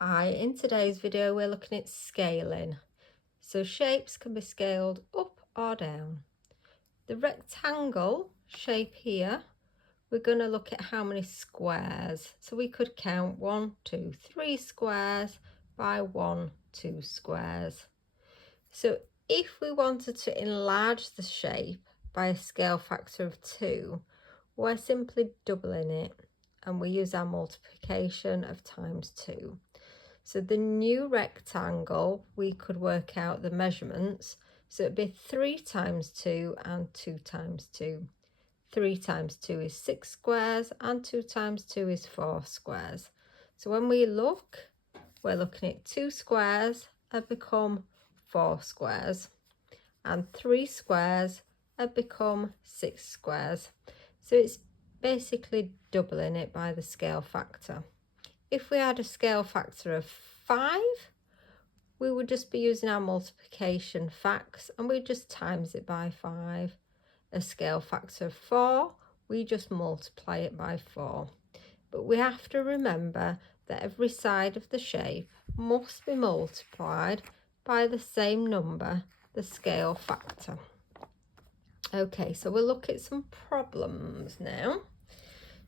Hi, in today's video we're looking at scaling. So shapes can be scaled up or down. The rectangle shape here, we're going to look at how many squares. So we could count 1, 2, 3 squares by 1, 2 squares. So if we wanted to enlarge the shape by a scale factor of 2, we're simply doubling it and we use our multiplication of times 2. So the new rectangle, we could work out the measurements. So it'd be 3 times 2 and 2 times 2. 3 times 2 is 6 squares and 2 times 2 is 4 squares. So when we look, we're looking at 2 squares have become 4 squares and 3 squares have become 6 squares. So it's basically doubling it by the scale factor. If we had a scale factor of 5, we would just be using our multiplication facts and we just times it by 5. A scale factor of 4, we just multiply it by 4. But we have to remember that every side of the shape must be multiplied by the same number, the scale factor. Okay, so we'll look at some problems now.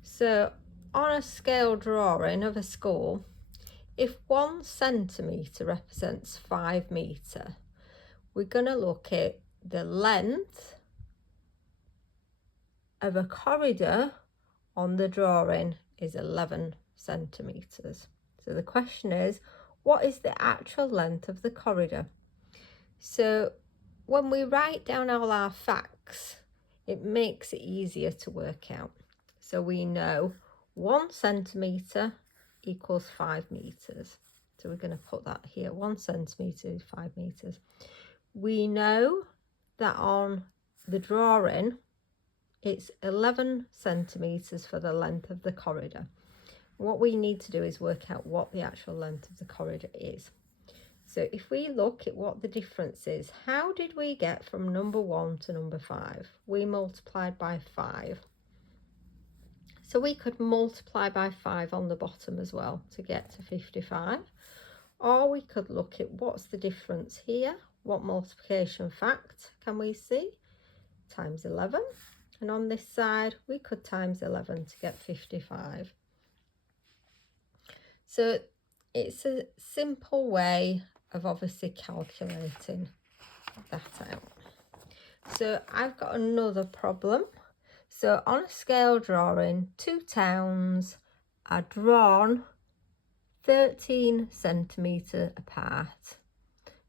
So on a scale drawing of a school, if 1 centimetre represents 5 metre, we're going to look at the length of a corridor on the drawing is 11 centimetres. So the question is, what is the actual length of the corridor? So when we write down all our facts, it makes it easier to work out. So we know 1 centimetre equals 5 metres. So we're going to put that here. 1 centimetre is 5 metres. We know that on the drawing, it's 11 centimetres for the length of the corridor. What we need to do is work out what the actual length of the corridor is. So if we look at what the difference is, how did we get from number 1 to number 5? We multiplied by 5. So we could multiply by 5 on the bottom as well to get to 55. Or we could look at what's the difference here. What multiplication fact can we see? Times 11. And on this side, we could times 11 to get 55. So it's a simple way of obviously calculating that out. So I've got another problem. So on a scale drawing, 2 towns are drawn 13 centimetre apart.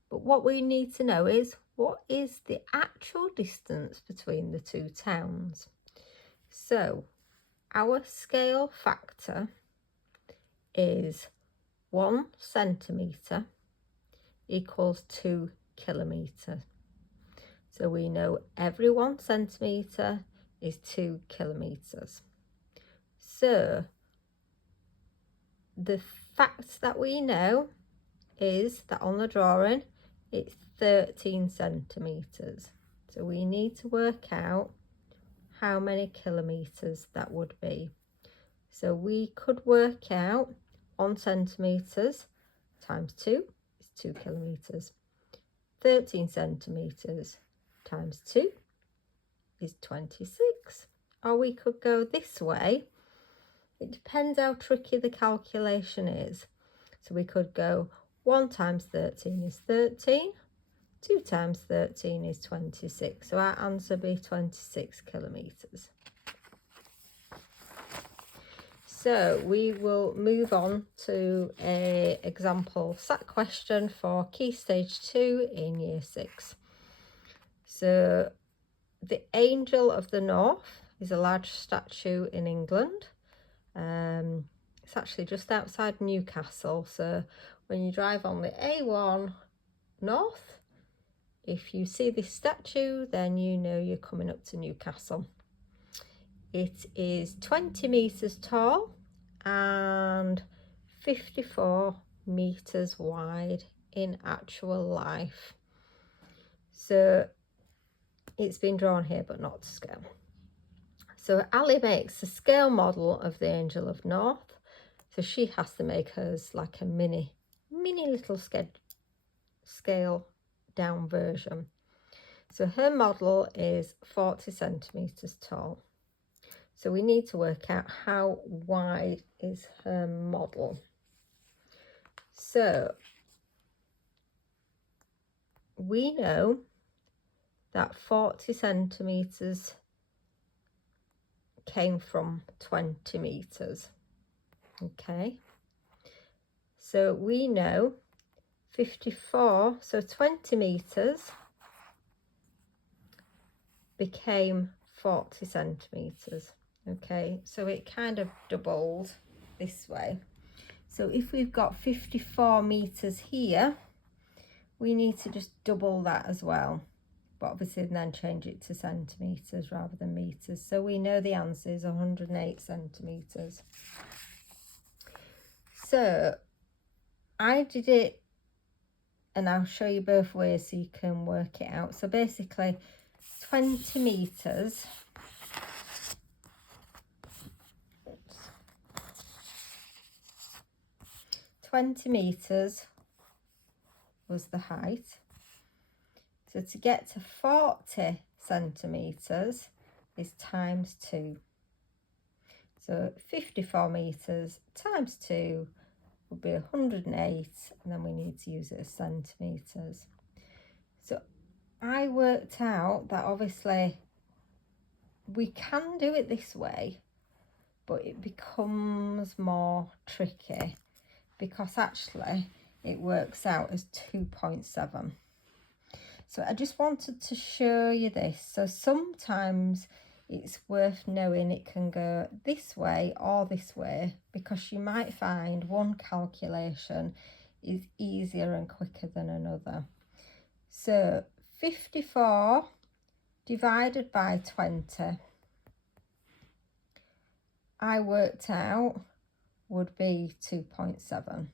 But what we need to know is, what is the actual distance between the 2 towns? So our scale factor is 1 centimetre equals 2 kilometres. So we know every 1 centimetre is 2 kilometres. So the fact that we know is that on the drawing it's 13 centimetres. So we need to work out how many kilometres that would be. So we could work out 1 centimetres times 2 is 2 kilometres. 13 centimetres times 2 is 26. Or we could go this way. It depends how tricky the calculation is. So we could go 1 times 13 is 13. 2 times 13 is 26. So our answer would be 26 kilometres. So we will move on to an example SAT question for Key Stage 2 in Year 6. So the Angel of the North is a large statue in England. It's actually just outside Newcastle. So when you drive on the A1 north, if you see this statue, then you know you're coming up to Newcastle. It is 20 metres tall and 54 metres wide in actual life. So it's been drawn here but not to scale. So Ali makes a scale model of the Angel of North So she has to make hers like a mini little scale down version. So her model is 40 centimetres tall. So we need to work out how wide is her model. So we know that 40 centimetres came from 20 metres. Okay, so we know 54, so 20 metres became 40 centimetres. Okay, so it kind of doubled this way. So if we've got 54 metres here, we need to just double that as well, but obviously then change it to centimetres rather than metres. So we know the answer is 108 centimetres. So I did it, and I'll show you both ways so you can work it out. So basically 20 metres, 20 metres was the height. So to get to 40 centimetres is times 2. So 54 metres times 2 would be 108, and then we need to use it as centimetres. So I worked out that obviously we can do it this way, but it becomes more tricky because actually it works out as 2.7. So I just wanted to show you this. So sometimes it's worth knowing it can go this way or this way, because you might find one calculation is easier and quicker than another. So 54 divided by 20, I worked out would be 2.7.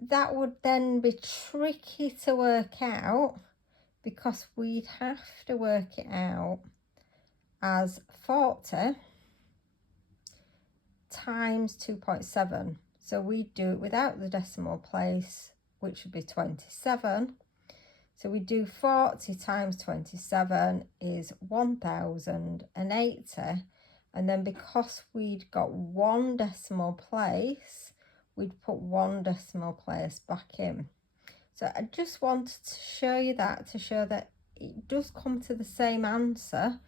That would then be tricky to work out because we'd have to work it out as 40 times 2.7. So we'd do it without the decimal place, which would be 27. So we do 40 times 27 is 1080. And then because we'd got one decimal place, we'd put one decimal place back in. So I just wanted to show you that, to show that it does come to the same answer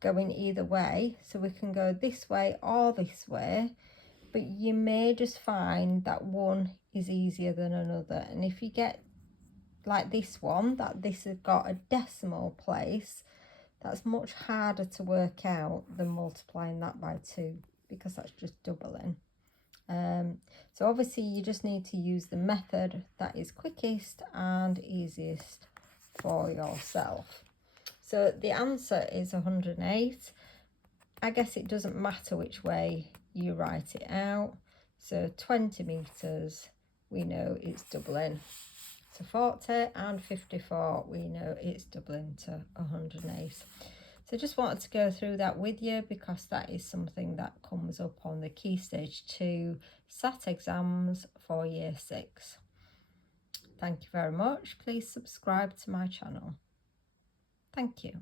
going either way. So we can go this way or this way, but you may just find that one is easier than another. And if you get like this one, that this has got a decimal place, that's much harder to work out than multiplying that by 2, because that's just doubling. So obviously you just need to use the method that is quickest and easiest for yourself. So the answer is 108. I guess it doesn't matter which way you write it out. So 20 metres, we know it's doubling to 40, and 54, we know it's doubling to 108. So just wanted to go through that with you because that is something that comes up on the Key Stage 2 SAT exams for Year 6. Thank you very much. Please subscribe to my channel. Thank you.